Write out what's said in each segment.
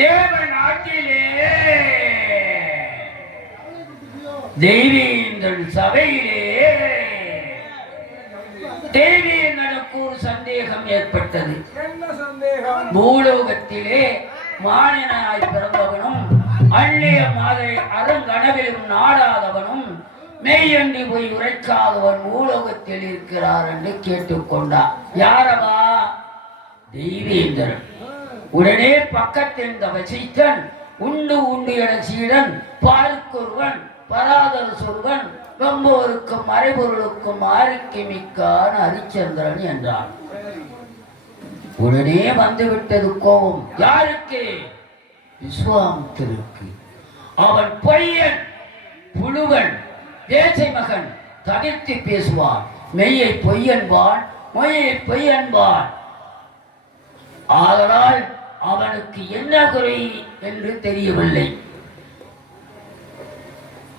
தேவ நாட்டிலே தெய்வீந்தன் சபையிலே தேவேந்திரனுக்கு ஒரு சந்தேகம் ஏற்பட்டது. பூலோகத்திலே மானியனாய் பிறந்தவனும் அந்நிய மாதை அருங்கனவிலும் நாடாதவனும் மெய்யண்டி போய் உரைக்காதவன் பூலோகத்தில் இருக்கிறார் என்று கேட்டுக்கொண்டார். யாரவா? தெய்வேந்திரன். உடனே பக்கத்தில் இருந்த வசித்தன் உண்டு உண்டு என சீடன் பாருக்கொருவன் பராதர சொல்வன் வெம்போருக்கும் மறைபொருளுக்கும் ஆரிக்கை மிக்கான ஹரிச்சந்திரன் என்றான். உடனே வந்துவிட்டது கோபம். யாருக்கு? விஸ்வாமித்திரருக்கு. அவன் பொய்யன், புழுவன், பேச்சை மகன், தவிர்த்து பேசுவான். மெய்யை பொய்யன்பான், மொய்யை பொய்யன்பான். ஆதலால் அவனுக்கு என்ன குறை என்று தெரியவில்லை.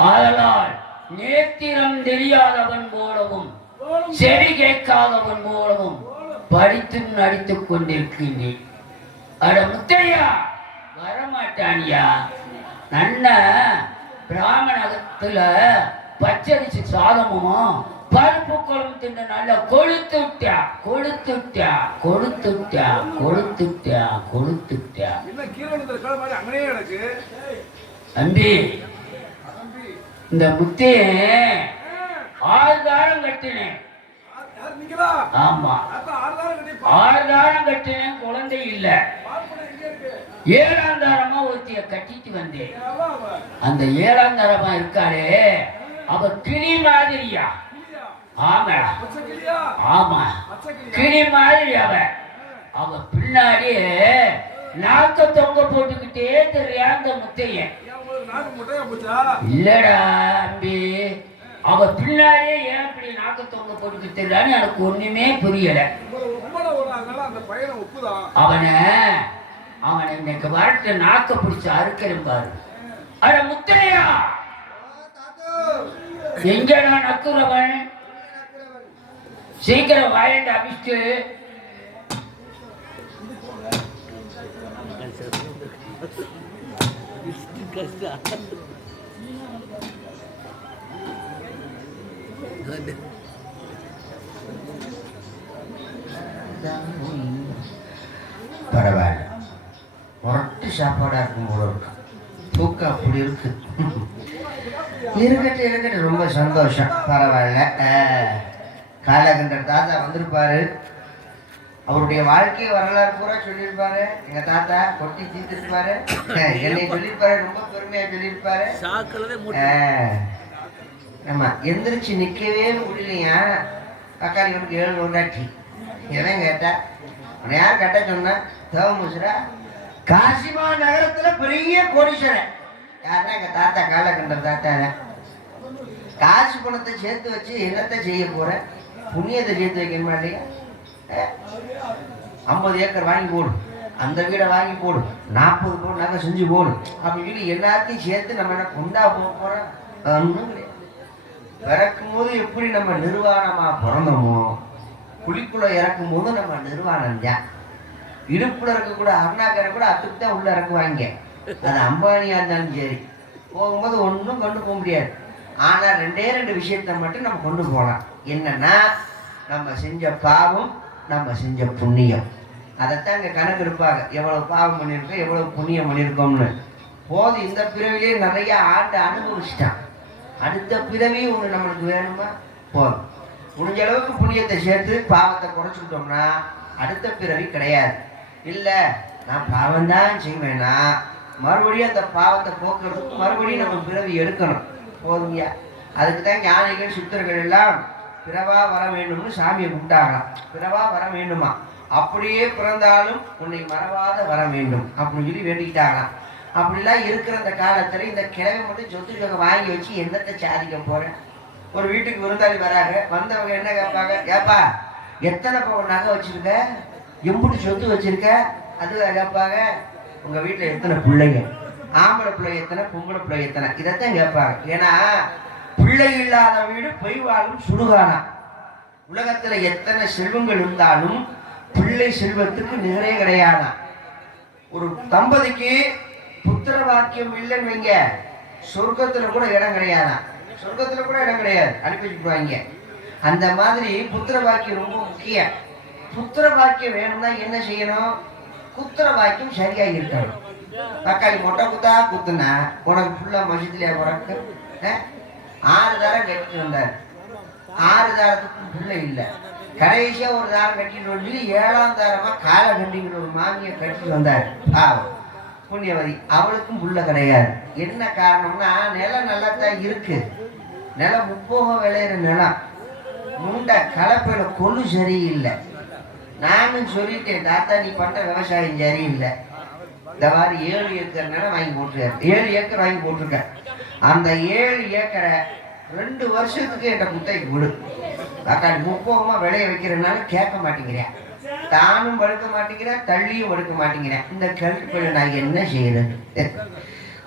ஆதலால் நேத்திரம் தெரியாதவன் போலவும் செடி கேட்காதவன் போலவும் படித்து நடித்துக் கொண்டிருக்கின்றேன். அட முத்தையா, வரமாட்டானியா? நன்ன பிராமணத்துல பச்சரிசி சாதமும் பருப்பு குழம்பு தின்னு நல்லா கொளுத்துட்டா கொளுத்துட்டா கொளுத்துட்டா கொளுத்துட்டா கொளுத்துட்டா. தம்பி, இந்த முத்தைய 6 தாரம் கட்டினேன். ஆமா, 6 தாரம் கட்டினேன். குழந்தை இல்ல. 7ஆம் தாரமா ஒருத்திய கட்டிட்டு வந்தேன். அந்த 7ஆம் தாரமா இருக்காளே, அவ கிளி மாதிரியா? ஆமா ஆமா, கிளி மாதிரி. அவ பின்னாடியே நாக்க தொங்க போட்டுக்கிட்டே தெரியா அந்த முத்தைய. இல்லடா அம்பி, அவ பின்னாடியே ஏன் இப்படி நாக்க தொங்க போட்டுக்கிட்டு தெரியான்னு எனக்கு ஒண்ணுமே புரியல. அவனை இன்னைக்கு வரட்டு நாக்க பிடிச்சு அறுக்கிறேன் பாரு. அட முத்தையா, எங்க நான் நக்குறவன்? சீக்கிரம் வாயண்ட அபிஷ்டு. பரவாயில்ல, முரட்டு சாப்பாடா இருக்கும் போல இருக்கு. தூக்கம் அப்படி இருக்கு. இருக்கட்டும் இருக்கட்டும், ரொம்ப சந்தோஷம். பரவாயில்ல. காலகண்டர் தாத்தா வந்திருப்பாரு. அவருடைய வாழ்க்கை வரலாறு பூரா சொல்லியிருப்பாரு. எங்க தாத்தா கொட்டி தீர்த்திருப்பாரு. என்னை சொல்லியிருப்பாரு, ரொம்ப பெருமையா சொல்லியிருப்பாரு. ஆமா, எந்திரிச்சு நிக்கவே முடியலையா? தக்காளி ஒரு 7 உண்டாட்சி. எவன் கேட்டா? உன்னை யார் கட்ட சொன்னா? தேவமுசுரா காசிமா நகரத்துல பெரிய கோடீஸ்வரன். யாருன்னா எங்க தாத்தா காலகண்டர் தாத்தா. காசு பணத்தை சேர்த்து வச்சு என்னத்தை செய்ய போற? புண்ணியத்தை சேர்த்து வைக்கணுமா இல்லையா? 50 ஏக்கர் வாங்கி போடு, அந்த வீடை வாங்கி போடு, 40 கோடி நகை செஞ்சு போடு அப்படின்னு சொல்லி எல்லாத்தையும் சேர்த்து நம்ம என்ன கொண்டா போறோம்? ஒன்றும் கிடையாது. பிறக்கும் போது எப்படி நம்ம நிர்வாணமா பிறந்தோமோ, குழிக்குள்ள இறக்கும் போது நம்ம நிர்வாணம் தான். இடுப்புல இருக்கக்கூட அருணாக்கரை கூட அதுக்கு தான் உள்ள இறக்குவாங்க. அது அம்பானியா இருந்தாலும் சரி, போகும்போது ஒன்றும் கொண்டு போக முடியாது. ஆனா 2 விஷயத்த மட்டும் நம்ம கொண்டு போகலாம். என்னன்னா, நம்ம செஞ்ச பாவம், நம்ம செஞ்ச புண்ணியம். அதைத்தான் இங்க கணக்கு எடுப்பாங்க. எவ்வளவு பாவம் பண்ணியிருக்கோம், எவ்வளவு புண்ணியம் பண்ணியிருக்கோம்னு. போது இந்த பிறவிலேயே நிறைய ஆண்டு அனுபவிச்சிட்டான். அடுத்த பிறவி ஒன்று நம்மளுக்கு வேணுமா? போதும். முடிஞ்ச அளவுக்கு புண்ணியத்தை சேர்த்து பாவத்தை குறைச்சிக்கிட்டோம்னா அடுத்த பிறவி கிடையாது. இல்லை நான் பாவம் தான் செய்வேனா, மறுபடியும் அந்த பாவத்தை போக்குறதுக்கு மறுபடியும் நம்ம பிறவி எடுக்கணும். போதுங்கயா. அதுக்கு தான் ஞானிகள் சித்தர்கள் எல்லாம் பிறவா வர வேண்டும்னு சாமியை கும்பிட்டாங்களாம். பிறவா வர வேண்டுமா, அப்படியே பிறந்தாலும் உன்னை மறவாத வர வேண்டும் அப்படின்னு சொல்லி வேண்டிக்கிட்டாங்களாம். அப்படிலாம் இருக்கிற அந்த காலத்துல இந்த கிழமை மட்டும் சொத்து சொகை வாங்கி வச்சு என்னத்தை சாதிக்க போறேன்? ஒரு வீட்டுக்கு விருந்தாளி வராங்க. வந்தவங்க என்ன கேட்பாங்க? ஏப்பா எத்தனை பவுன் நகை வச்சிருக்க, எம்புட்டு சொத்து வச்சிருக்க? அது கேட்பாங்க. உங்க வீட்டுல எத்தனை பிள்ளைங்க, ஆம்பளை பிள்ளை எத்தனை, பொம்பளை பிள்ளை எத்தனை, இதைத்தான் கேட்பாங்க. ஏன்னா பிள்ளை இல்லாத வீடு பொய் வாழும் சுடுகானா. உலகத்துல எத்தனை செல்வங்கள் இருந்தாலும் பிள்ளை செல்வத்துக்கு நிகரே கிடையாதான். ஒரு தம்பதிக்கு புத்திர வாக்கியம் இல்லைன்னு வைங்க, சொர்க்கத்துல கூட இடம் கிடையாதான். சொர்க்கத்துல கூட இடம் கிடையாது, அனுப்பி வச்சுடுவாங்க. அந்த மாதிரி புத்திர வாக்கியம் ரொம்ப முக்கியம். புத்திர வாக்கியம் வேணும்னா என்ன செய்யணும்? புத்திர வாக்கியம் சரியா இருக்கணும். தக்காளி மொட்டை குத்தா குத்துனா உனக்கு ஃபுல்லா மசித்திலே பிறக்கு. 6 தாரம் கட்டி வந்தார், 6 தாரத்துக்கும் பிள்ளை இல்லை. கடைசியா ஒரு தாரம் கட்டிட்டு வந்து 7ஆம் தாரமா காலை கண்டிங்கிற ஒரு மாமியை கட்டிட்டு வந்தார். புண்ணியவதி, அவளுக்கும் புள்ள கிடையாது. என்ன காரணம்னா நிலம் நல்லா தான் இருக்கு, நிலம் முப்போகம் விளையிற நிலம், முண்டை கலப்பையில கொள்ளு சரியில்லை. நானும் சொல்லிட்டேன், தாத்தா நீ பண்ற விவசாயம் சரியில்லை, இந்த மாதிரி 7 ஏக்கர் நிலம் வாங்கி போட்டிருக்காரு. 7 ஏக்கர் வாங்கி போட்டிருக்க. அந்த 7 ஏக்கரை 2 வருஷத்துக்கு என்ற குத்தைக்கு விடு. தக்காளி முப்போகமா விளைய வைக்கிறதுனால கேட்க மாட்டேங்கிறேன், தானும் படுக்க மாட்டேங்கிறேன், தள்ளியும் படுக்க மாட்டேங்கிறேன். இந்த கல்வி நான் என்ன செய்யறது?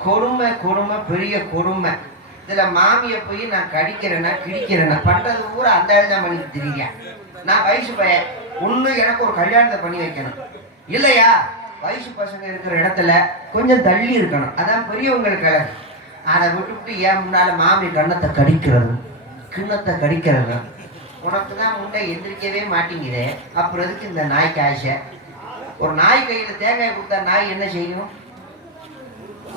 கொடுமை கொடுமை, பெரிய கொடுமை. இதுல மாமியை போய் நான் கடிக்கிறேன்னா கிடிக்கிறேன்னா பண்றது பூரா அந்த தான் பண்ணிட்டு தெரியுறேன். நான் வயசு பையன், ஒண்ணு எனக்கு ஒரு கல்யாணத்தை பண்ணி வைக்கணும், இல்லையா வயசு பசங்க இருக்கிற இடத்துல கொஞ்சம் தள்ளி இருக்கணும், அதான் பெரியவங்களுக்கு அழகு. அதை விட்டுவிட்டு ஏன் முன்னால மாமி கண்ணத்தை கடிக்கிறது, கிண்ணத்தை கடிக்கிறது. உனக்கு தான் முன்னே எந்திரிக்கவே மாட்டேங்குது, அப்புறம் எதுக்கு இந்த நாய்க்கு ஆசை? ஒரு நாய் கையில தேங்காய் கொடுத்தா நாய் என்ன செய்யும்?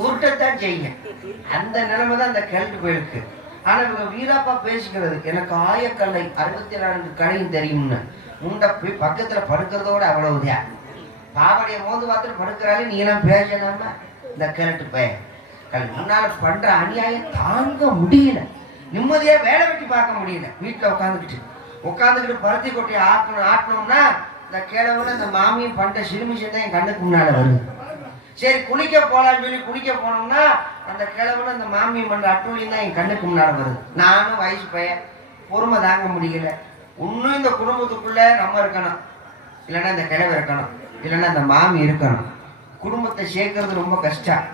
உருட்டத்தான் செய்யும். அந்த நிலைமை தான் அந்த கிழட்டு போயிருக்கு. ஆனா இவங்க வீராப்பா பேசிக்கிறது, எனக்கு ஆயக்கலை 64 கலையும் தெரியும்னு. முண்டை போய் பக்கத்துல படுக்கிறதோட அவ்வளவுதான். பாவடைய மோந்து பார்த்துட்டு படுக்கிறாலே நீ எல்லாம் பேசலாமா? இந்த கிழட்டு பையன் முன்னால பண்ற அநியாயம் தாங்க முடியல. நிம்மதியா வேலை வெட்டி பார்க்க முடியல. வீட்டுல உட்காந்துக்கிட்டு பருத்தி கொட்டியை ஆட்டணும்னா இந்த கிழவுல இந்த மாமியும் பண்ற சிறுமிஷன் தான் என் கண்ணுக்கு முன்னால வருது. சரி குளிக்க போலான்னு சொல்லி குளிக்க போனோம்னா அந்த கிழவுல இந்த மாமியும் பண்ற அட்டூழியம் தான் என் கண்ணுக்கு முன்னால வருது. நானும் வயசு பையன், பொறுமை தாங்க முடியல. இன்னும் இந்த குடும்பத்துக்குள்ள நம்ம இருக்கணும், இல்லைன்னா இந்த கிழவு இருக்கணும், இல்லைன்னா இந்த மாமி இருக்கணும். குடும்பத்தை சேர்க்கறது ரொம்ப கஷ்டம்,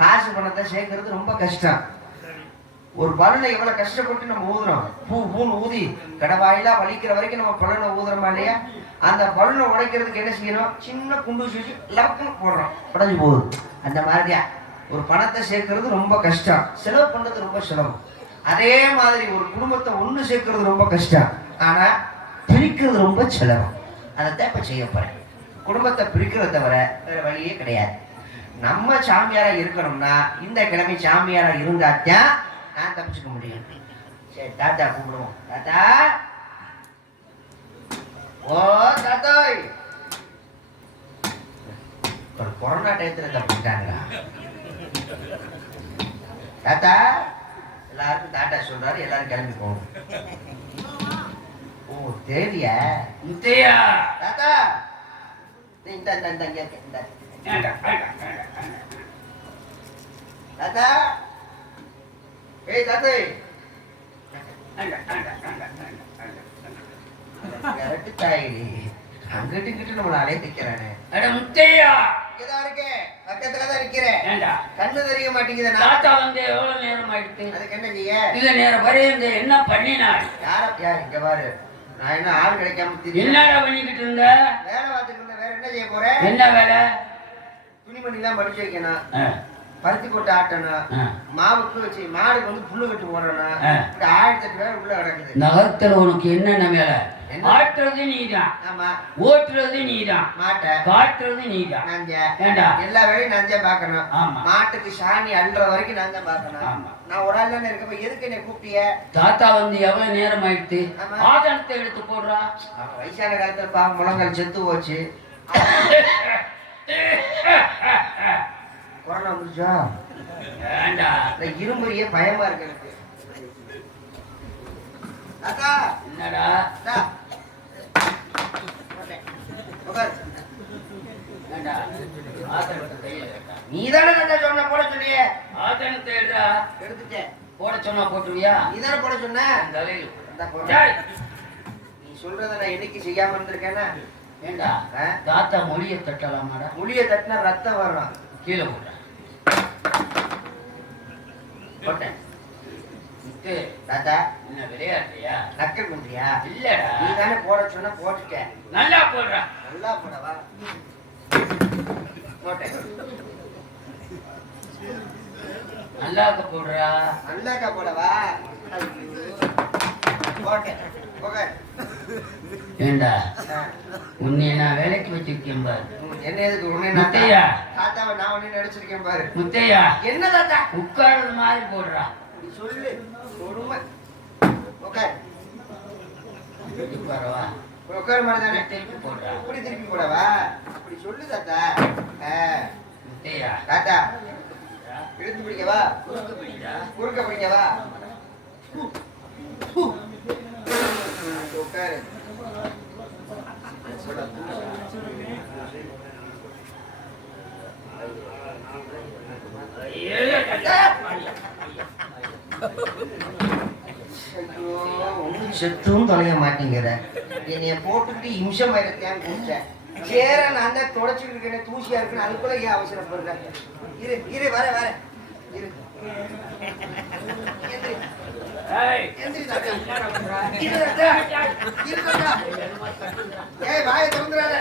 காசு பணத்தை சேர்க்கறது ரொம்ப கஷ்டம். ஒரு பலனை எவ்வளவு கஷ்டப்பட்டு நம்ம ஊதுறோம், பூன்னு ஊதி கடவாயிலா வலிக்கிற வரைக்கும் நம்ம பலனை ஊதுறோமா இல்லையா? அந்த பலனை உடைக்கிறதுக்கு என்ன செய்யணும்? சின்ன குண்டு சூசி லவக்குன்னு போடுறோம், உடஞ்சி போகுது. அந்த மாதிரியா ஒரு பணத்தை சேர்க்கறது ரொம்ப கஷ்டம், செலவு பண்றது ரொம்ப சிரமம். அதே மாதிரி ஒரு குடும்பத்தை ஒண்ணு சேர்க்கறது ரொம்ப கஷ்டம், ஆனா பிரிக்கிறது ரொம்ப சிரமம். அதைத்தான் இப்ப செய்ய போறேன். குடும்பத்தை பிரிக்கிறத தவிர வேற வழியே கிடையாது. நம்ம சாமியாரா இருக்கணும்னா இந்த கிழமை சாமியாரா இருந்தாத்தான் நான் தப்பிச்சுக்க முடியும். சரி தாத்தா கூப்பிடுவோம். தாத்தா, ஓ தாத்தாய், கொரோனா டயத்துல தப்பிட்டாங்களா? தாத்தா, எல்லாருக்கும் தாத்தா சொல்றாரு, எல்லாரும் கிளம்பி போகணும். ஓ தேவியா முத்தையா? தாத்தா தாத்தா, ஏய் தாத்தா, அங்கிட்டு இங்கிட்டு நம்மள அலைய தைக்கிறானே. முத்தையா இங்கதான் இருக்கேன், பக்கத்துலதான் இருக்கிறேன். கண்ணு தெரிய மாட்டேங்குது. தாத்தா வந்து எவ்வளவு நேரம் ஆயிடுச்சு? அதுக்கு என்ன செய்ய? இது நேரம் வரைய என்ன பண்ணினார்? யார் இங்க பாரு, நான் என்ன ஆள் கிடைக்காம என்னடா பண்ணிக்கிட்டு இருந்த? வேலை பார்த்துட்டு இருந்த. வேற என்ன செய்ய போறேன்? என்ன வேலை? துணிமணி எல்லாம் படிச்சு வைக்கணும், பருத்தி கொட்டை ஆட்டணும், மாவுக்கு வச்சு மாடுக்கு வந்து புல்லு கட்டு போடணும். 1008 வேலை உள்ள கிடக்குது. நகரத்துல உனக்கு என்னென்ன வேலை? ஆட்டுறது நீதான், ஓட்டுறது நீதான், மாட்டை காட்டுறது நீதான். எல்லா வேலையும் நான் தான் பாக்கணும். மாட்டுக்கு சாணி அல்ற வரைக்கும் நான் தான் பாக்கணும். நான் ஒரு ஆள் தானே இருக்கப்ப எதுக்கு என்ன கூப்பிட்டிய? தாத்தா வந்து எவ்வளவு நேரம் ஆயிடுச்சு? ஆதாரத்தை எடுத்து போடுறா. வயசான காலத்துல பாவம் முழங்கால் செத்து போச்சு. கொரோனா வந்துச்சா? இரும்புறிய பயமா இருக்கு எனக்கு. தாத்தா என்னடா? நீதானே சொன்ன போட சொல்லியே. எடுத்துட்டேன். போட சொன்னா போட்டுவியா? நீதானே போட சொன்ன. நீ சொல்றத நான் என்னைக்கு செய்யாம இருந்திருக்கேன்னா? ஏண்டா தாத்தா மொழியை தட்டலாமாடா? மொழியை தட்டினா ரத்தம் வரும். கீழே போட்டேன். தாத்தா என்ன விளையாடுறியா? நக்கல் பண்றியா? இல்லடா, நீ தானே போட சொன்னா போட்டுட்டேன். நல்லா போடுற. நல்லா போடவா? போட்டேன். நல்லாக்க போடுறா. நல்லாக்கா போடவா? போட்டேன். ஏண்டா உன்னை நான் வேலைக்கு வச்சிருக்கேன் பாரு. என்ன எதுக்கு உன்னை முத்தையா? தாத்தாவை நான் உன்னை நடிச்சிருக்கேன் பாரு. முத்தையா என்ன தாத்தா உட்கார்றது மாதிரி போடுறா. சொல்லு பொறுமை. உட்கார். பரவா உட்கார் மாதிரி தானே திருப்பி போடுறா. அப்படி திருப்பி போடவா? அப்படி சொல்லு தாத்தா. முத்தையா தாத்தா இழுத்து பிடிக்கவா? குறுக்க பிடிடா. குறுக்க பிடிக்கவா? உட்காரு. செத்தும் தொலைய மாட்டேங்கிற. என்னைய போட்டுக்கிட்டு இம்சம் ஆயிரத்தையான்னு குடிச்சேன். சேர நான் தான் தொடச்சிட்டு இருக்கேன். தூசியா இருக்குன்னு அதுக்குள்ள ஏன் அவசரப்படுறேன்? இரு இரு வர வர இரு. ஏய் வாயை திறந்துறாத.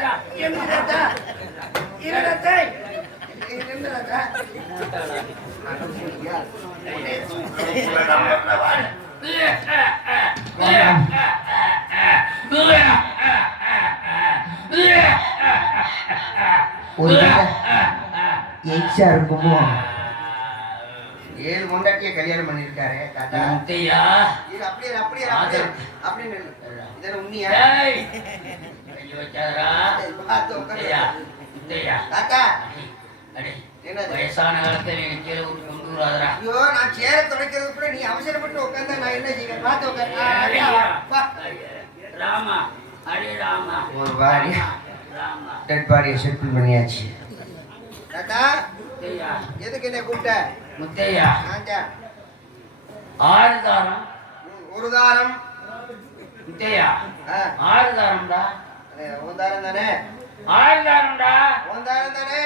இருக்குமோ 7 கொண்டாட்டிய கல்யாணம் பண்ணிருக்காரு தாத்தா. முத்தையா அப்படியே அப்படியே அப்படியே அப்படின்னு இதெல்லாம் உண்மையா? தாத்தா வயசான காலத்துல நீ கீழே விட்டு கொண்டு வராதரா. ஐயோ நான் சேர துடைக்கிறது கூட நீ அவசரப்பட்டு உட்காந்தா நான் என்ன செய்வேன்? பார்த்து உட்காரு. ராமா அடி ராமா. ஒரு பாடி ராமா டெட் பாடியை செட்டில் பண்ணியாச்சு. தாத்தா முத்தையா எதுக்கு என்ன கூப்பிட்ட? முத்தையா ஆஞ்சா 6 தாரம். ஒரு தாரம். முத்தையா 6 தாரம்டா. ஒரு தாரம் தானே? 6 தாரம்டா. ஒரு தாரம் தானே?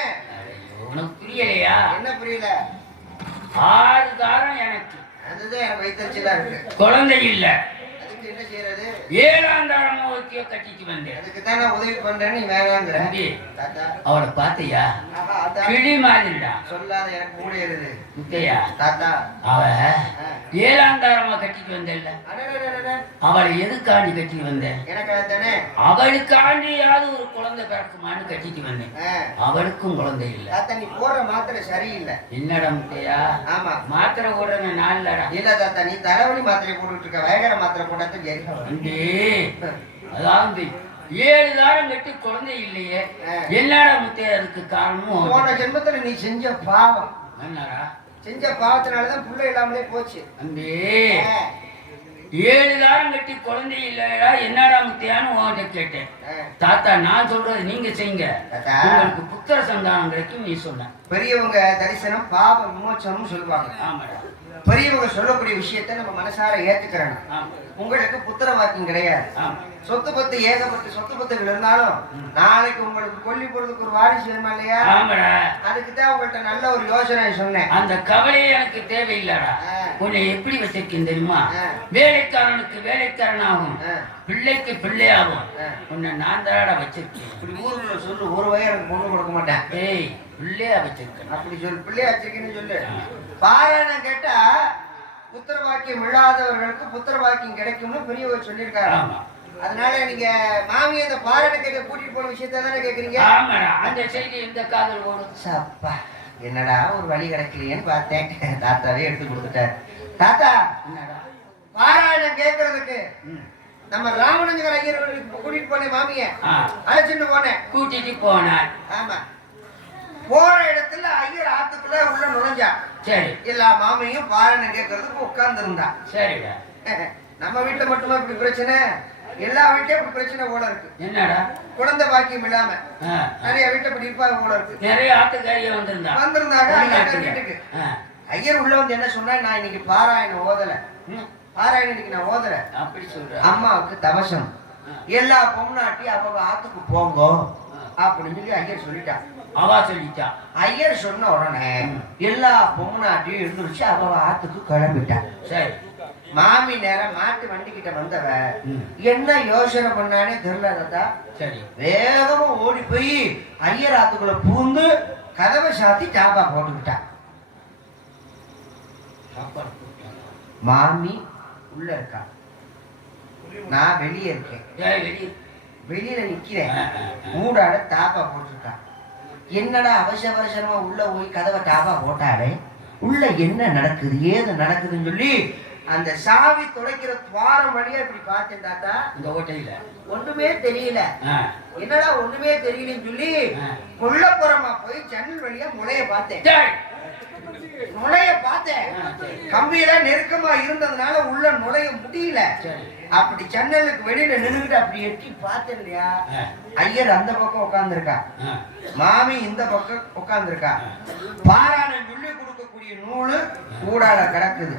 உனக்கு புரியலையா? என்ன புரியல? 6 தாரம் எனக்கு. அதுதான் எனக்கு வைத்தறிச்சலா இருக்கு. குழந்தை இல்ல. அதுக்கு என்ன செய்யறது? 7ஆம் தாரமா ஒருத்திய கட்டிட்டு வந்தேன். அதுக்கு தான் நான் உதவி பண்றேன்னு நீ வேணாங்கிற. தாத்தா அவளை பாத்தியா? கிளி மாதிரிடா. சொல்லாத எனக்கு மூளை ஏறுது. முத்தையா தாத்தா அவ 7ஆம் தாரமா கட்டிட்டு வந்தேன்ல. அவளை எதுக்காண்டி கட்டிட்டு வந்தேன்? எனக்கு தானே. அவளுக்காண்டியாவது ஒரு குழந்தை பிறக்குமான்னு கட்டிட்டு வந்தேன். அவளுக்கும் குழந்தை இல்ல. தாத்தா நீ போடுற மாத்திரை சரியில்லை. என்னடா முத்தையா? ஆமா மாத்திரை போடுற நான் இல்லடா. இல்ல தாத்தா நீ தலைவலி மாத்திரை போட்டுட்டு இருக்க. வயகர மாத்திரை போட்டாதான் அதாவது 7 தாரம் கட்டி குழந்தை இல்லையே. என்னடா முத்தையா அதுக்கு காரணமும்? போன ஜென்மத்துல நீ செஞ்ச பாவம். என்னடா செஞ்ச பாவத்தினாலதான் புள்ள இல்லாமலே போச்சு. அம்பே 7 தாரம் கட்டி குழந்தை இல்லடா. என்னடா முத்தையான்னு உன்கிட்ட கேட்டேன். தாத்தா நான் சொல்றது நீங்க செய்யுங்க, உங்களுக்கு புத்திர சந்தானம் கிடைக்கும் நீ சொன்ன. பெரியவங்க தரிசனம் பாவ விமோச்சனம் சொல்லுவாங்க. ஆமாடா. பெரியவங்க சொல்லக்கூடிய விஷயத்த நம்ம மனசார ஏத்துக்கிறாங்க. உங்களுக்கு புத்திர வாக்கியம் கிடையாது. சொத்து பத்து ஏகப்பட்டு சொத்து பத்துகள் இருந்தாலும் நாளைக்கு உங்களுக்கு கொல்லி போறதுக்கு ஒரு வாரிசு வேணுமா இல்லையா? அதுக்குதான் உங்கள்கிட்ட நல்ல ஒரு யோசனை சொன்னேன். அந்த கவலையே எனக்கு தேவையில்லடா. உன்னை எப்படி வச்சிருக்கேன் தெரியுமா? வேலைக்காரனுக்கு வேலைக்காரனாகும், பிள்ளைக்கு பிள்ளையாகும். உன்னை நான் தாடா வச்சிருக்கேன். இப்படி ஊருக்குள்ள சொல்லு. ஒரு வயது எனக்கு பொண்ணு கொடுக்க மாட்டேன். ஏய் பிள்ளையா வச்சிருக்கேன். அப்படி சொல்லு. பிள்ளையா வச்சிருக்கேன்னு சொல்லு. பாராயணம் கேட்டா புத்திர வாக்கியம் இல்லாதவர்களுக்கு புத்திர வாக்கியம் கிடைக்கும்னு பெரியவர் சொல்லியிருக்காரு. அதனால நீங்க மாமியை இந்த பாராயணம் கேட்க கூட்டிட்டு போன விஷயத்த தானே கேக்குறீங்க? அந்த செய்தி இந்த காதல் ஓடும். சப்பா என்னடா ஒரு வழி கிடைக்கலையேன்னு பார்த்தேன். தாத்தாவே எடுத்து கொடுத்துட்டாரு. தாத்தா என்னடா பாராயணம் கேட்கறதுக்கு நம்ம ராமலிங்கர் ஐயர் கூட்டிட்டு போனேன். மாமிய அழைச்சிட்டு போனேன். கூட்டிட்டு போனார். ஆமா. போற இடத்துல ஐயர் ஆத்துக்குள்ள உள்ள நுழைஞ்சா. சரி. எல்லா மாமியும் பாராயணம் கேட்கறதுக்கு உட்கார்ந்து இருந்தா. சரிடா. நம்ம வீட்டுல மட்டுமா இப்படி பிரச்சனை? எல்லா வீட்லயும் இப்படி பிரச்சனை போல இருக்கு. என்னடா? குழந்தை பாக்கியம் இல்லாம நிறைய வீட்டை இப்படி இருப்பாங்க போல இருக்கு. நிறைய ஆத்துக்காரிய வந்திருந்தாங்க. வீட்டுக்கு ஐயர் உள்ள வந்து என்ன சொன்னா, நான் இன்னைக்கு பாராயணம் ஓதல. பாராயணம் இன்னைக்கு நான் ஓதல. அப்படி சொல்ற. அம்மாவுக்கு தவசம். எல்லா பொம்னாட்டி அவங்க ஆத்துக்கு போங்க அப்படின்னு சொல்லி ஐயர் சொல்லிட்டான். அவா சொல்லிட்டா. ஐயர் சொன்ன உடனே எல்லா பொம்னாட்டியும் எழுந்துருச்சு அவ ஆத்துக்கு கிளம்பிட்டான். சரி. மாமி நேரம் மாட்டு வண்டி கிட்ட வந்தவ என்ன யோசனை பண்ணானே தெரியல. சரி. வேகமா ஓடி போய் ஐயர் ஆத்துக்குள்ள பூந்து கதவை சாத்தி டாபா போட்டுக்கிட்டா. சாப்பாடு போட்டாளா? மாமி உள்ள இருக்கா, நான் வெளியே இருக்கேன். ஏய், வெளியே. வெளியில நிக்கிறேன். மூடாட டாபா போட்டிருக்கா. என்னடா அவசரமா உள்ள போய் கதவை டாபா போட்டாலே உள்ள என்ன நடக்குது ஏது நடக்குதுன்னு சொல்லி அந்த சாவி துடைக்கிற துவாரம் வழியா இப்படி பார்த்தேன் தாத்தா. இந்த ஓட்டையில ஒண்ணுமே தெரியல. என்னடா ஒண்ணுமே தெரியலன்னு சொல்லி கொல்லப்புறமா போய் ஜன்னல் வழியா முளைய பார்த்தேன். நுழைய பார்த்தேன். கம்பியெல்லாம் நெருக்கமா இருந்ததுனால உள்ள நுழைய முடியல. அப்படி ஜன்னலுக்கு வெளியில நின்றுகிட்டு அப்படி எட்டி பார்த்தேன் இல்லையா, ஐயர் அந்த பக்கம் உட்கார்ந்துருக்கா, மாமி இந்த பக்கம் உட்கார்ந்துருக்கா. பாரான சொல்லி கொடுக்கக்கூடிய நூலு கூடால கிடக்குது.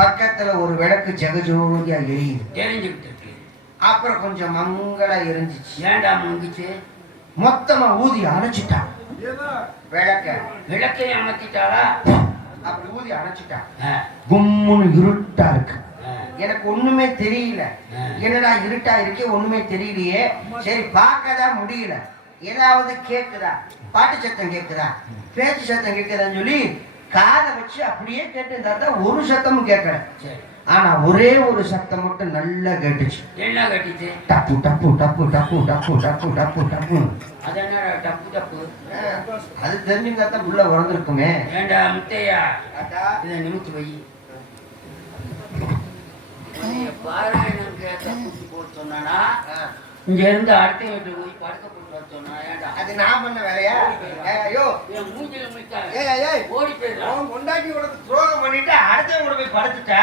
பக்கத்துல ஒரு விளக்கு ஜெகஜோதியா எரியுது. அப்புறம் கொஞ்சம் மங்களா எரிஞ்சிச்சு. ஏண்டா மங்கிச்சு? மொத்தமா ஊதி அணைச்சிட்டா. விளக்கை அமர்த்திட்டாளா? அப்படி ஊதி அணைச்சிட்டா. கும்முன்னு இருட்டா இருக்கு. எனக்கு ஒண்ணுமே தெரியல. என்னடா இருட்டா இருக்கே ஒண்ணுமே தெரியலையே. சரி பார்க்கதான் முடியல. ஏதாவது கேக்குதா, பாட்டு சத்தம் கேக்குதா, பேச்சு சத்தம் கேக்குதான்னு சொல்லி காதை வச்சு அப்படியே கேட்டு தாத்தா ஒரு சத்தமும் கேட்கல. ஆனா ஒரே ஒரு சத்தம் மட்டும் நல்லா கேட்டுச்சு. என்ன கேட்டுச்சு? டப்பு டப்பு டப்பு டப்பு டப்பு டப்பு டப்பு டப்பு. அது என்ன டப்பு டப்பு? அது தெரிஞ்சுங்க தான் உள்ள உறந்துருக்குமே. ஏண்டா முத்தையா, இதை நிமித்து வை. பாராயணம் கேட்க கூட்டி போட சொன்னானா, இங்க இருந்து அடுத்த வீட்டுக்கு போய் படுக்க போட்டு சொன்னா. ஏண்டா அது நான் பண்ண வேலையா? ஐயோ என் மூஞ்சில முடித்தாங்க. ஓடி போயிடும். கொண்டாட்டி உனக்கு துரோகம் பண்ணிட்டு அடுத்தவங்க கூட போய் படுத்துட்ட.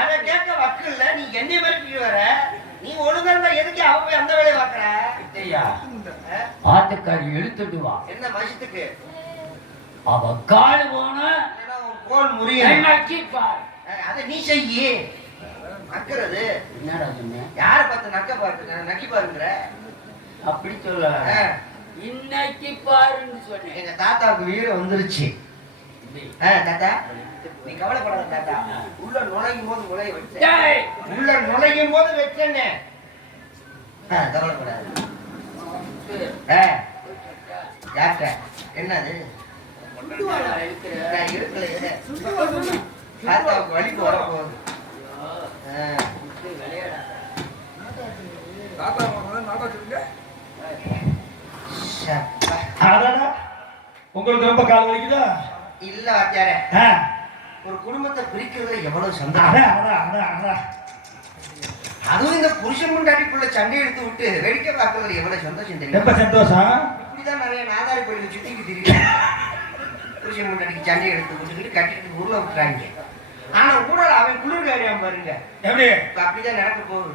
அதை கேட்க வக்கு இல்ல. நீ என்னை மிரட்டிட்டு வர. நீ ஒழுங்கா இருந்தா எதுக்கு அவ போய் அந்த வேலையை பார்க்கற? முத்தையா, ஆத்துக்காரி எழுத்துட்டு வா. என்ன மசித்துக்கு அவ கால் போன கோல் முறிய அதை நீ செய்யி. நக்கிறது என்னடா சொன்ன? யார பார்த்து நக்க பாருங்க, நக்கி பாருங்கிற. அப்படி சொல்ல இன்னைக்கு பாருன்னு சொன்னேன். எங்க தாத்தாவுக்கு வீரம் வந்துருச்சு. தாத்தா நீ கவலைப்படாத தாத்தா. உள்ள நுழையும் போது முளைய வச்சேன். உள்ள நுழையும் போது வச்சேன்னு கவலைப்படாது. யார்கிட்ட என்னது இருக்கலையே. தாத்தாவுக்கு வலிக்கு வரப்போகுது. உங்களுக்கு ரொம்ப கால் வலிக்குதா? இல்ல வாத்தியாரே, ஒரு குடும்பத்தை பிரிக்கிறது எவ்வளவு சந்தோஷம். அதுவும் இந்த புருஷன் முண்டாட்டிக்குள்ள சண்டை எடுத்து விட்டு வெடிக்க பார்க்கறது எவ்வளவு சந்தோஷம் தெரியும். ரொம்ப சந்தோஷம். இப்படிதான் நிறைய நாதாரி கோயிலுக்கு சுத்திக்கு தெரியும். புருஷன் முண்டாட்டிக்கு சண்டை எடுத்து விட்டுக்கிட்டு கட்டிட்டு ஊர்ல விட்டுறாங்க. ஆனா ஊடல அவன் குளிர்காரியாம பாருங்க. எப்படி அப்படிதான் நடக்க போகுது.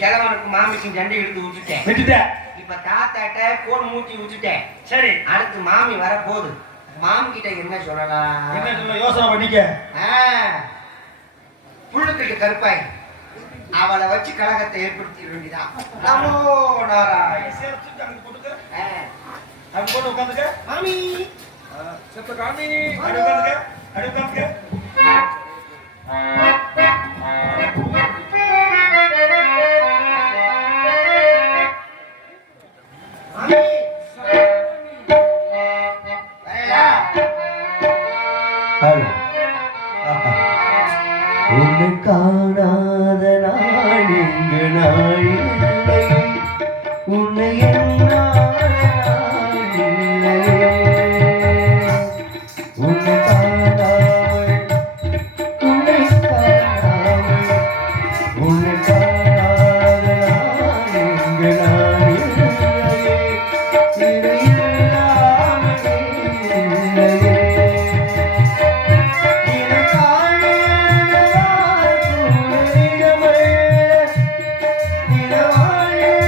கிழவனுக்கு மாமிக்கும் சண்டை எடுத்து விட்டுட்டேன். இப்ப தாத்தாட்ட கோன் மூட்டி விட்டுட்டேன். சரி, அடுத்து மாமி வர போகுது. மாமி கிட்ட என்ன சொல்லலாம்? என்ன சொல்ல யோசனை பண்ணிக்க. புள்ளுக்கிட்டு கருப்பாய் அவளை வச்சு கழகத்தை ஏற்படுத்தி வேண்டிதான். நமோ நாராயண. உட்காந்துக்க மாமி செத்த காமி. உட்காந்துக்க. உன்னை காணாத நாள் எங்கு நாள் இல்லை, உன்னை எண்ணாத நாள் இல்லை. உன்னை காணாமல் உன்னை காணாமல் உன்னை காணாத நாள் எங்கு நாள் இல்லையே, இதை இல்லாமலே இல்லையே. Yeah.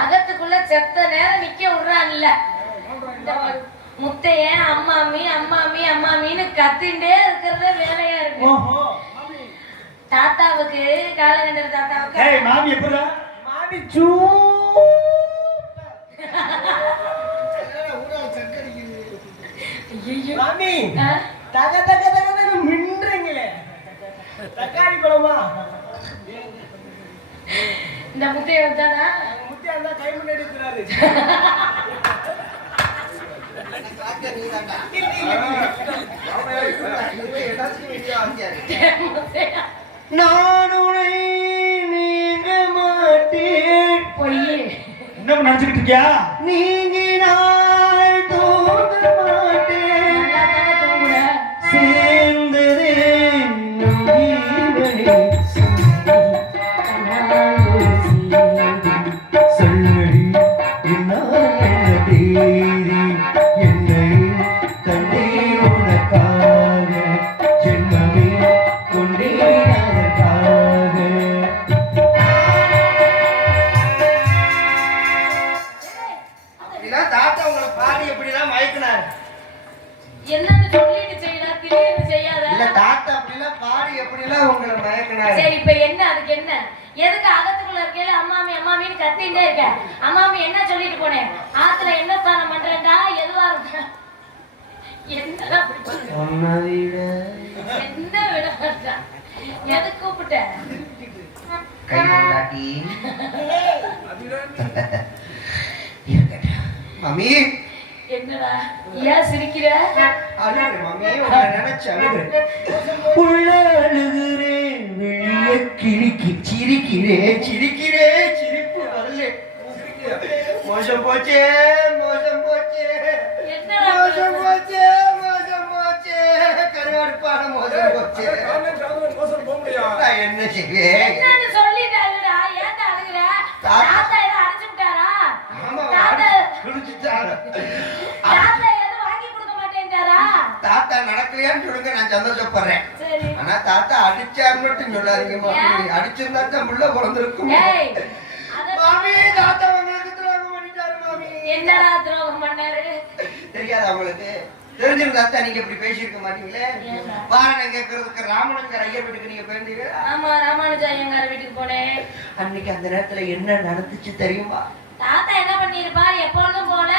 அகத்துக்குள்ள செத்த நேரம் நிக்க விடுறான் இல்ல முத்தைய அம்மாமி அம்மாமி அம்மாமின்னு கத்திண்டே இருக்கிறத வேலையா இருக்கு. தாத்தாவுக்கு காலகண்டர் தாத்தாவுக்கு மாமி எப்படா மாமி சூ மாமி தக தக தக மின்றீங்களே தக்காளி பழமா இந்த முத்தைய வந்தானா முத்தியா இருந்தா கை முன்னாடி இருக்கிறாரு நான் உன்னை நீங்க மாட்டேன் பொய் என்ன நினைச்சுக்கிட்டு இருக்கியா நீங்கினால் தூங்க மாட்டேன் நல்லா தானே தூங்குற. சேர்ந்ததே நம் ஜீவனே சொல்லடி என்னால் என்ன தேதி என்னை தந்தே உனக்காக ஜென்மமே கொண்டேன் அதற்காக அப்படின்னா தாத்தா உங்களை பாடி எப்படிலாம் மயக்கினார் என்னன்னு சொல்லிட்டு செய்யறா திடீர்னு செய்யாத. இல்ல தாத்தா அப்படிலாம் பாடி எப்படிலாம் உங்களை மயக்கினார் சரி இப்ப என்ன அதுக்கு என்ன எதுக்கு அகத்துக்குள்ள இருக்கையில அம்மாமி அம்மாமின்னு கத்திட்டே இருக்க? அம்மாமி என்ன சொல்லிட்டு போனேன்? ஆத்துல என்ன ஸ்நானம் பண்றேன்டா எதுவா இருக்க என்னடா அப்படி பண்ற? உன்னை விட என்ன விட மாட்டா எதுக்கு கூப்பிட்ட? கை கொண்டாட்டி இருக்கட்டும் மாமி. என்னடா ஏன் சிரிக்கிற? அழுகிறேன் மாமி, உங்களை நினைச்சு அழுகிறேன். உள்ள அழுகிறேன், வெளிய கிழிக்கி சிரிக்கிறேன், சிரிக்கிறேன், சிரிப்பு வரல. மோசம் போச்சே, மோசம் போச்சே, என்னடா மோசம் போச்சே, மோசம் போச்சே, கருவாடுப்பான மோசம் போச்சே. நான் என்ன செய்வேன்? என்னன்னு சொல்லிட்டு அழுடா. ஏன்டா அழுகுற? தாத்தா ஏதோ அடிச்சு விட்டாரா? ஆமா, தாத்தா குடிச்சிட்டாரு. தாத்தா ஏதோ வாங்கி கொடுக்க மாட்டேன்டாரா? தாத்தா நடக்கலையான்னு சொல்லுங்க, நான் சந்தோஷப்படுறேன். சரி. ஆனா தாத்தா அடிச்சாரு மட்டும் சொல்லாதீங்க மாமி. அடிச்சிருந்தா தான் முள்ள பிறந்திருக்கும். ஏய், அத மாமி, தாத்தா உங்களுக்கு துரோகம் பண்ணிட்டாரு மாமி. என்னடா துரோகம் பண்ணாரு? தெரியாதா உங்களுக்கு? தெரிஞ்சிருந்தா தான் நீங்க இப்படி பேசியிருக்க மாட்டீங்களே. ஏன்டா? பாரணம் கேட்கறதுக்கு ராமனுங்கிற ஐயர் வீட்டுக்கு நீங்க போயிருந்தீங்க. ஆமா, ராமானுஜ ஐயங்கார் வீட்டுக்கு போனேன். அன்னைக்கு அந்த நேரத்துல என்ன நடந்துச்சு தெரியுமா? தாத்தா என்ன பண்ணிருப்பாரு? எப்பொழுதும் போல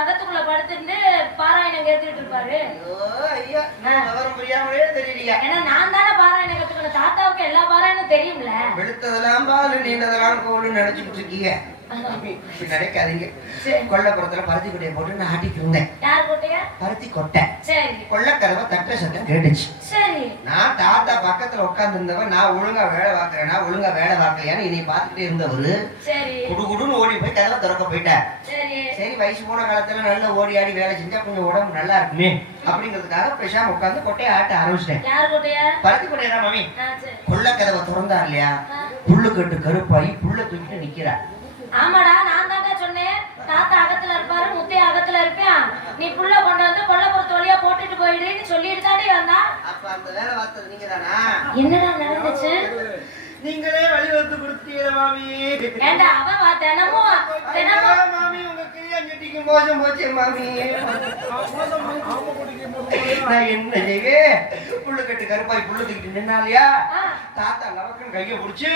அகத்துக்குள்ள படுத்துட்டு பாராயணம் கேட்டுட்டு இருப்பாரு. ஐயோ ஐயா, நான் விவரம் புரியாமலே தெரியலையா? ஏன்னா நான் தானே பாராயணம் கத்துக்கணும். தாத்தாவுக்கு எல்லா பாராயணம் தெரியும்ல. வெளுத்ததெல்லாம் பால், நீண்டதெல்லாம் கோல்னு நினைச்சுக்கிட்டு இருக்கீங்க. இப்படி நினைக்காதீங்க. சரி. கொல்லப்புறத்துல பருத்தி கொட்டையை போட்டு நான் ஆட்டிட்டு இருந்தேன். யார் போட்டியா? பருத்தி கொட்டை. சரி கொள்ளக்கதவை தட்ட சத்தம் கேட்டுச்சு. சரி. நான் தாத்தா பக்கத்துல உட்கார்ந்து இருந்தவன், நான் ஒழுங்கா வேலை பார்க்கறேனா ஒழுங்கா வேலை பார்க்கலையான்னு என்னை பார்த்துட்டே இருந்தவரு சரி குடுகுடுன்னு ஓடி போய் கதவை திறக்க போயிட்டார். சரி சரி, வயசு போன காலத்துல நல்லா ஓடி ஆடி வேலை செஞ்சா கொஞ்சம் உடம்பு நல்லா இருக்குமே அப்படிங்கிறதுக்காக பேசாம உட்கார்ந்து கொட்டையை ஆட்ட ஆரம்பிச்சிட்டேன். யார் போட்டியா? பருத்தி கொட்டையா மாமி? சரி. கொள்ளக்கதவை திறந்தார் இல்லையா, புல்லு கட்டு கருப்பாயி புல்ல தூக்கிட்டு நிக்கிறா. ஆமாடா, நான் தாண்டா சொன்னேன் தாத்தா அகத்துல இருப்பாரு, முத்தைய அகத்துல இருப்பான், நீ புள்ள கொண்டு வந்து கொல்லப்புறத்து வழியா போட்டுட்டு போயிடுன்னு சொல்லிட்டு தாண்டி வந்தா. அப்ப அந்த வேலை பார்த்தது நீங்க தானா? என்னடா நடந்துச்சு? நீங்களே வழிவகுத்து கொடுத்தீங்க மாமி. ஏண்டா அவ தினமும் தினமும் மாமி, உங்க கிளியாஞ்சட்டிக்கு மோசம் போச்சே மாமி. நான் என்ன செய்வேன்? புல்லு கட்டு கருப்பாய் புல்லு தூக்கிட்டு நின்னாலியா, தாத்தா லவக்கன் கைய பிடிச்சு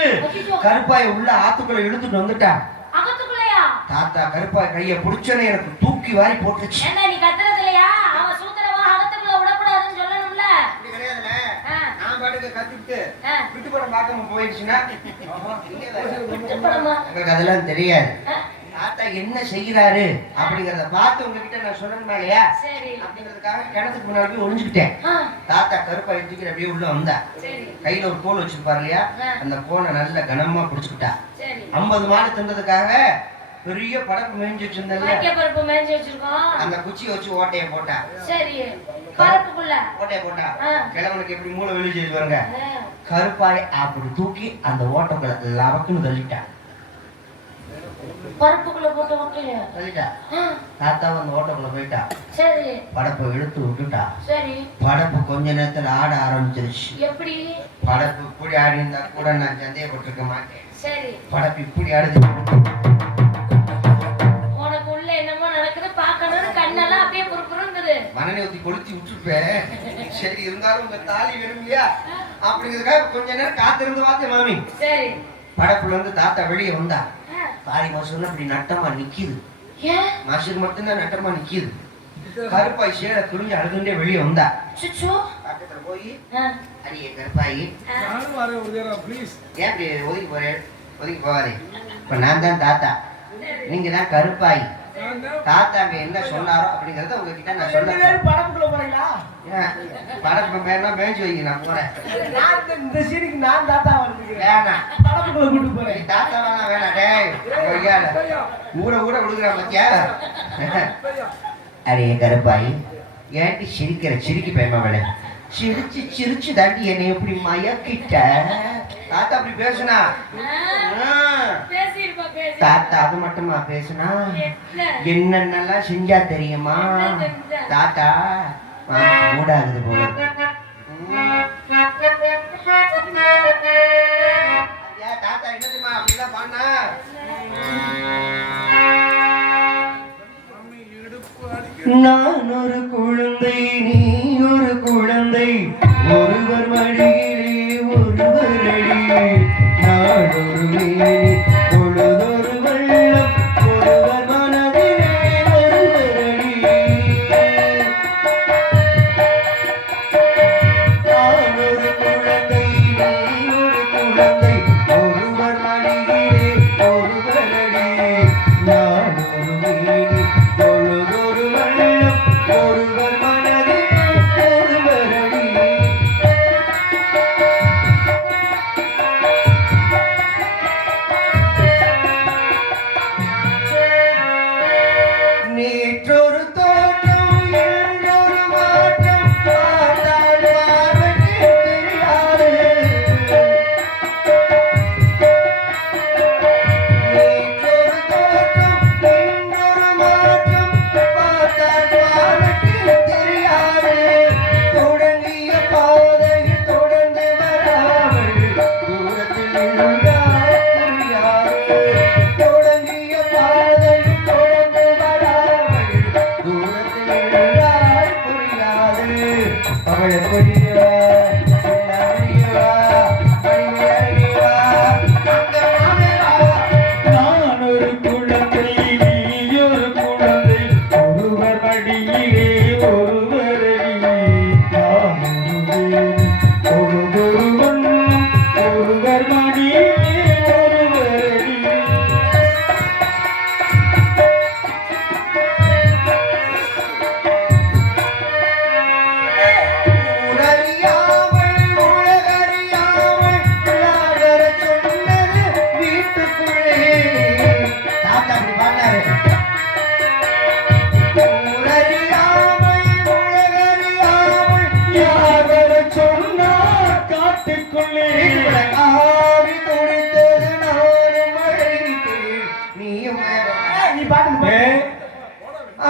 கருப்பாய் உள்ள ஆத்துக்குள்ள இழுத்துட்டு வந்துட்டா. அகத்துக்குள்ளயா? தாத்தா கருப்பாய் கைய பிடிச்சோன்னு எனக்கு தூக்கி வாரி போட்டுச்சு. என்ன நீ கத்துறது இல்லையா? அவன் சூத்திரவா அகத்துக்குள்ள விடக்கூடாதுன்னு சொல்லணும்ல. அப்படி கிடையாதுல, நான் பாட்டுக்கு கத்திட்டு விட்டு படம் பார்க்காம போயிடுச்சுன்னா விட்டுப்படமா? உங்களுக்கு அதெல்லாம் தெரியாது. தாத்தா என்ன செய்யறாரு அப்படிங்கறத பார்த்து உங்ககிட்ட நான் சொல்லணுமா இல்லையா? சரி அப்படிங்கிறதுக்காக கிணத்துக்கு முன்னாடி போய் ஒளிஞ்சுக்கிட்டேன். தாத்தா கருப்பா எடுத்துக்கிற அப்படியே உள்ள வந்தா. சரி கையில ஒரு கோல் வச்சிருப்பாரு இல்லையா, அந்த கோனை நல்ல கனமா பிடிச்சுக்கிட்டா. சரி 50 மாடு தின்றதுக்காக பெரிய படப்பு மேய்ஞ்சு வச்சிருந்தல, பருப்பு மேய்ஞ்சி வச்சிருக்கோம். அந்த குச்சியை வச்சு ஓட்டைய போட்டா. சரி பருப்புக்குள்ள ஓட்டைய போட்டா கிழவனுக்கு எப்படி மூளை வெளியே செய்து வருங்க. கருப்பாய் அப்படி தூக்கி அந்த ஓட்டக்குள்ள லவக்குன்னு தள்ளிட்டா. பருப்புக்குள்ள போட்டு ஓட்டையா தள்ளிட்டா. தாத்தா அந்த ஓட்டக்குள்ள போயிட்டா. சரி படப்பை இழுத்து விட்டுட்டா. சரி படப்பு கொஞ்ச நேரத்துல ஆட ஆரம்பிச்சிருச்சு. எப்படி? படப்பு இப்படி ஆடி இருந்தா கூட நான் சந்தேகப்பட்டிருக்க மாட்டேன். சரி படப்பு இப்படி ஆடுது. உனக்கு உள்ள என்னமோ நடக்குது பார்க்கணும்னு கண்ணெல்லாம் அப்படியே புறுப்புறுங்குது. மனநே ஊத்தி கொளுத்தி விட்டுருப்பேன். சரி, இருந்தாலும் உங்க தாலி விரும்பியா அப்படிங்கிறதுக்காக கொஞ்ச நேரம் காத்திருந்து பார்த்தேன் மாமி. சரி படப்புல இருந்து தாத்தா வெளியே வந்தா. தாலி மாசம் அப்படி நட்டமா நிக்குது. ஏன்? மாசுக்கு மட்டும்தான் நட்டமா நிக்குது. கருப்பாய் சேலை துணிஞ்சு அழுதுண்டே வெளியே வந்தா. சுச்சு பக்கத்துல போய் அடியே கருப்பாயி, ஏன் இப்படி ஒதுக்கி போறேன்? ஒதுக்கி போவாரு. இப்ப நான் தான் தாத்தா, நீங்க தான் கருப்பாயி. தாத்தா அங்க என்ன சொன்னாரோ அப்படிங்கறத உங்ககிட்ட நான் சொல்ல. படப்புக்குள்ள போறீங்களா? படப்பு மேல மேய்ச்சி வைங்க, நான் போறேன். இந்த சீனுக்கு நான் தாத்தா வந்து வேணாம், படப்புக்குள்ள கூட்டு போறேன். தாத்தா வேணாம், வேணாம். டேய் ஊட ஊட விழுகுறான் பத்தியா? அடே கருப்பாயி, ஏன்டி சிரிக்கிற? சிரிக்கி பயமா வேலை சிரிச்சு சிரிச்சு தாண்டி என்னை எப்படி மயக்கிட்ட. தாத்தா அப்படி பேசுனா? பேசிருப்பா பேசி. தாத்தா அது மட்டுமா பேசுனா? என்னென்னலாம் செஞ்சா தெரியுமா தாத்தா? மூடாகுது போல. தாத்தா என்ன தெரியுமா அப்படிலாம் பண்ணா? நான் ஒரு குழந்தை, நீ ஒரு குழந்தை, ஒருவர் மடியிலே ஒருவர் அடி. நான் ஒரு மேனி, பொழுதொரு வெள்ளம், ஒருவர் மனதிலே ஒருவர் அடி. நான் ஒரு குழந்தை, நீ ஒரு குழந்தை,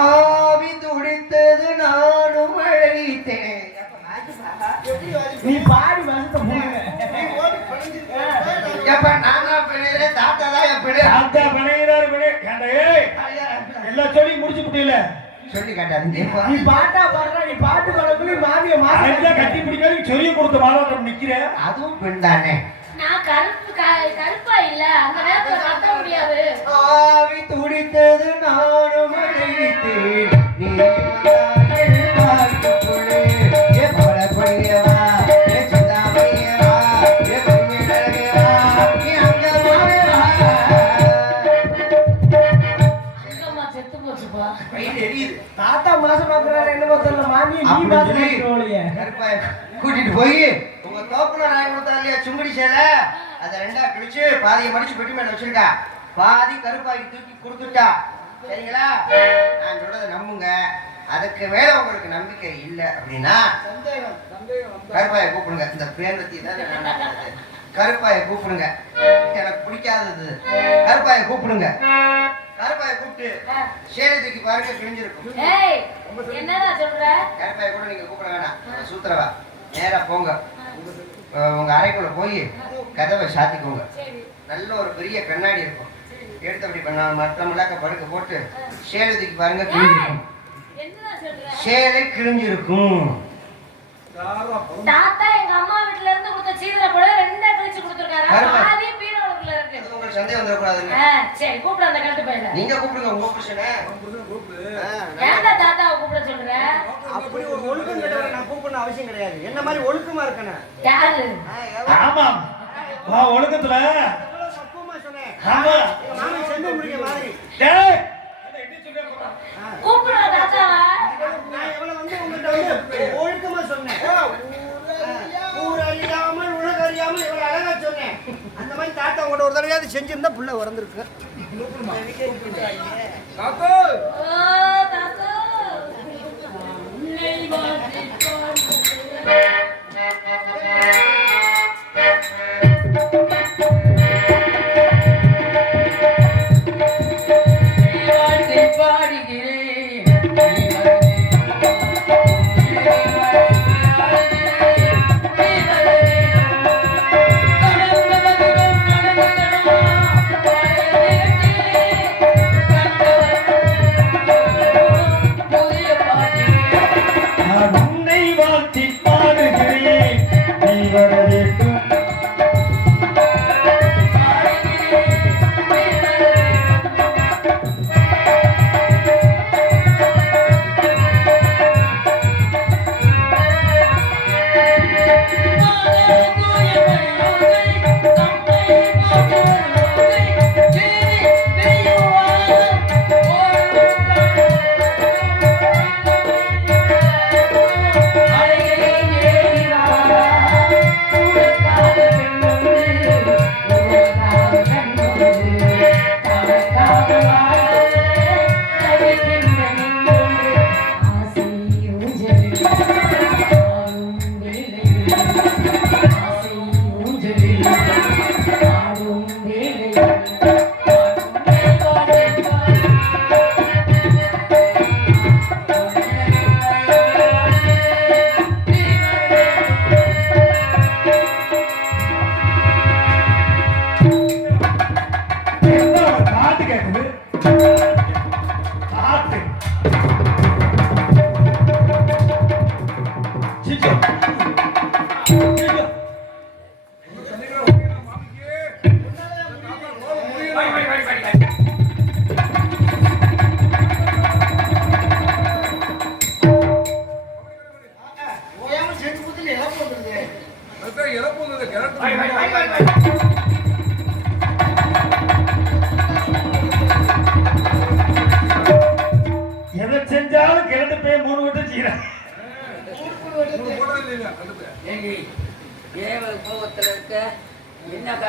ஆவி துடித்தது நானும் அழைத்தேன். நீ பாடி வசத்தை போடுங்க. எப்ப நானா பிழையில தாத்தா தான் என் பிழை. தாத்தா பிணைகிறாரு பிணை. ஏன்டா ஏய், எல்லா சொல்லியும் முடிச்சு விட்டீல. சொல்லி காட்டாதீங்க. நீ பாட்டா பாடுற, நீ பாட்டு பாடக்குள்ள மாமிய அரைஞ்சா கட்டி பிடிக்காது சொல்லி கொடுத்த மாதம் நிக்கிறேன். அதுவும் பெண் தானே. நான் கருப்பா இல்ல, அந்த நேரத்துல கத்த முடியாது. ஆவி துடித்தது நானும் அழைத்தேன். நீ வந்தாய் வாழ்த்துக்குள்ளே. ஏ பவளக்கொடியவா, ஏ சிந்தாமணியவா, ஏ பொன்னியழகேவா, நீ அங்கமாவே வா. அங்கம்மா செத்து போச்சுப்பா. வயிறு எரியுது. தாத்தா மாசம் பாக்குறாரு என்னமோ தெரியல, மாமிய நீ அப்படி மாசம் சொல்லி பாக்குறோளிய. கருப்பாய கூட்டிட்டு போய் உங்க தோப்புல நாய் கொடுத்தா இல்லையா சுங்குடி சேலை, அதை ரெண்டா கிழிச்சு பாதியை மடிச்சு பெட்டி மேல வச்சிருக்கா. பாதி கருப்பாய்க்கு தூக்கி கொடுத்துட்டா. சரிங்களா? நான் சொல்றதை நம்புங்க. அதுக்கு மேல உங்களுக்கு நம்பிக்கை இல்லை அப்படின்னா கருப்பாயை கூப்பிடுங்க. இந்த பேரத்தி தான் கருப்பாயை கூப்பிடுங்க. எனக்கு பிடிக்காதது. கருப்பாயை கூப்பிடுங்க. கருப்பாயை கூப்பிட்டு சேலை தூக்கி பாருங்க, கிழிஞ்சிருக்கும். ஏய், என்னடா சொல்ற? கருப்பாயை கூட நீங்க கூப்பிட வேணாம். சூத்திரவா நேரா போங்க. உங்க அறைக்குள்ள போய் கதவை சாத்திக்கோங்க. நல்ல ஒரு பெரிய கண்ணாடி இருக்கும். எடுத்து அப்படி பண்ண மற்ற மிளக்க படுக்க போட்டு சேலை தூக்கி பாருங்க, கிழிஞ்சிருக்கும். என்னடா சொல்ற? சேலை கிழிஞ்சிருக்கும். தாத்தா எங்க அம்மா வீட்ல இருந்து கொடுத்த சீதரை கூட ரெண்டா கழிச்சு கொடுத்துருக்காரு. கருப்பா. பாதி பீரோவுக்குள்ள இருக்கு. அது உங்களுக்கு சந்தேகம் வந்துடக்கூடாதுங்க. சரி, கூப்பிடு அந்த கட்டு பையனை. நீங்க கூப்பிடுங்க உங்க புருஷனை. ஏன்டா தாத்தாவை கூப்பிட சொல்ற? அப்படி ஒரு ஒழுக்கம் கிடையாது, நான் கூப்பிடணும் அவசியம் கிடையாது. என்ன மாதிரி ஒழுக்கமா இருக்கணும். யாரு? ஆமா வா ஒழுக்கத்துல. பக்குவமா சொன்னேன். ஆமா மாமி செஞ்சு முடிக்க மாதிரி. டேய் கூப்பிடுற தாத்தாவா? நான் எவ்வளவு வந்து உங்கள்ட்ட வந்து ஒழுக்கமா சொன்னேன். ஊர் அறியாமல் உலக அறியாமல் இவ்வளவு அழகா சொன்னேன். அந்த மாதிரி தாத்தா உங்கள்ட்ட ஒரு தடவையாவது செஞ்சிருந்தா புள்ள வளர்ந்துருக்கு. ஓ தாத்தா, உன்னை வாசி பாட்டு கேட்குது.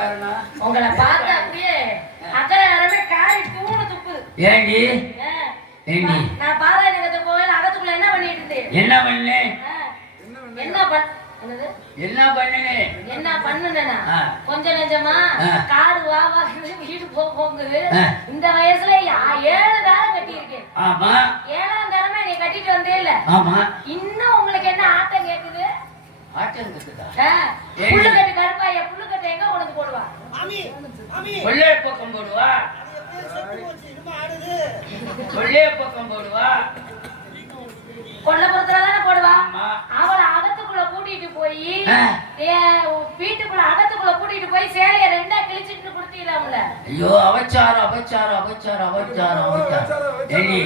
காரணம்? உங்களை பார்த்து அப்படியே அக்கறை நேரமே காரி தூணு துப்புது. ஏண்டி ஆ. ஏண்டி நான் பாராயணத்தை கோயில் அகத்துக்குள்ள என்ன பண்ணிட்டு இருந்தேன்? என்ன பண்ணேன்? என்ன பண்ண என்னது என்ன பண்ணனே? என்ன பண்ணுனேனா? ஆ. கொஞ்சம் நெஞ்சமா ஆ. காடு வாங்குது வீடு போங்குது. ஆ. இந்த வயசுல 7 தாரம் கட்டி இருக்கேன். ஆமா 7ஆம் தாரமே நீ கட்டிட்டு வந்தே இல்ல. ஆமா இன்னும் உங்களுக்கு என்ன ஆட்டம் கேக்குது? ஆட்டம் இருக்குதா? புல்லு கட்டு கருப்பாய புல்லு கட்டு எங்க உனக்கு போடுவா? மாமி மாமி கொள்ளைய பக்கம் போடுவா, செத்து போச்சு இனிமே ஆடுது. கொள்ளைய பக்கம் போடுவா. கொல்லப்புறத்துல தானே போடுவா. ஆமா. அவளை அகத்துக்குள்ள கூட்டிட்டு போய் ஆ. வீட்டுக்குள்ள அகத்துக்குள்ள கூட்டிட்டு போய் சேலைய 2ஆ கிழிச்சிட்டு கொடுத்தீங்களாம்ல. ஐயோ அவச்சாரம் அவச்சாரம் அவச்சாரம் அவச்சாரம் அவச்சாரம். ஏண்டி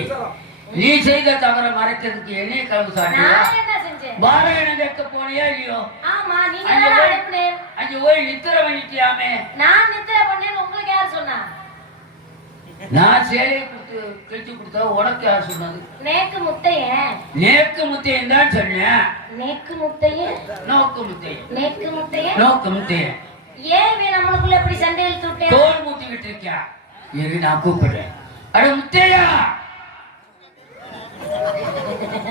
நீ செய்த தவற மறைக்கிறதுக்கு என்னைய கலவு சாட்டியா? நான் என்ன செஞ்சேன்? பாராயணம் கேட்க போனியா இல்லையோ? ஆமா நீங்க அங்க தானே போய் அனுப்புனேன். அங்க போய் நித்திர பண்ணிட்டியாமே. நான் நித்திரை பண்ணேன்னு உங்களுக்கு யார் சொன்னா? நான் சேலையை கிழிச்சு கொடுத்தா உனக்கு யார் சொன்னது? நேக்கு முத்தையன். நேக்கு முத்தையன் தான் சொன்னேன். நேக்கு முத்தையன். நோக்கு முத்தையன். நேக்கு முத்தையன். நோக்கு முத்தையன். ஏன் நம்மளுக்குள்ள இப்படி சண்டையில் தூட்டேன்? தோல் மூட்டிக்கிட்டு இருக்கியா? இரு நான் கூப்பிடுறேன். அட முத்தையா,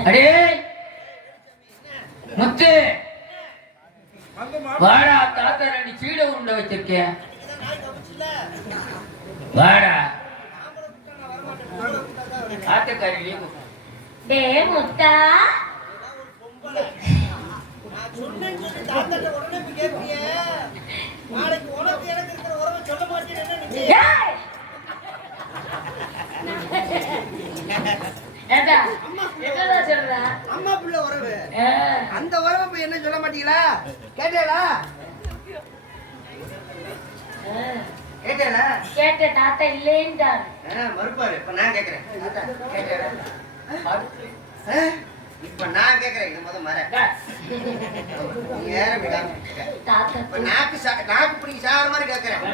அடே முத்து வாடா, தாத்தா 2 சீடை உருண்டை வச்சிருக்கேன். வாடா ஆத்தக்காரி. டே முத்தா. நான் சொன்னேன்னு சொல்லி தாத்தாட்ட உடனே போய் கேட்பீங்க. நாளைக்கு உனக்கு எனக்கு இருக்கிற உறவை சொல்ல மாட்டேன்னு நீங்க. ஏய்! ஏண்டா, என்னடா சொல்ற? அம்மா புள்ள உறவு ஆ. அந்த உறவை போய் என்ன சொல்ல மாட்டீங்களா? கேட்டேடா ஆ. கேட்டேடா கேட்ட தாத்தா இல்லேன்றாரு. மறுப்பாரு. இப்ப நான் கேக்குறேன். தாத்தா, கேட்டேடா? இப்ப நான் கேக்குறேன். இது முத மர நீ ஏற விடாம கேட்க. தாத்தா இப்ப நாக்கு பிடிக்க சாகிற மாதிரி கேக்குறேன்.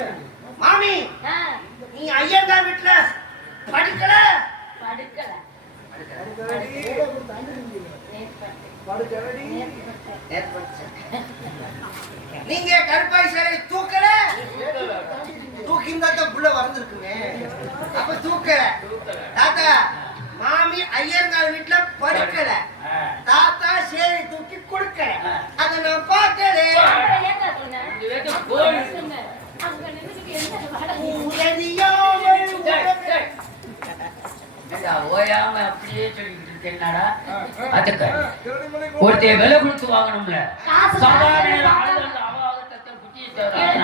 மாமி ஆ, நீ ஐயங்கார் வீட்டுல படிக்கல படுக்கல. நேத்து படிச்சேன். நீங்க கருப்பாய் சேலை தூக்கல தூக்கி தான் புள்ள வளர்ந்துருக்குமே. அப்ப தூக்கல தாத்தா. மாமி ஐயங்கார் வீட்டுல படிக்கல. தாத்தா சேலை தூக்கி கொடுக்கல. அத நான் பார்க்கல. அப்புறம் ஏங்க சொன்ன? கோல் சொன்ன. அங்க நின்னுக்கிட்டு என்ன வாடகை? உதவியாமல் ஏண்டா, ஓயாம அப்படியே சொல்லிக்கிட்டு இருக்கேன்னாடா? ஆத்தக்காரி ஒருத்தைய விலை கொடுத்து வாங்கணும்ல. காசு சாதாரண ஆளுகள் அவாகத்தத்தை குட்டியை தவிர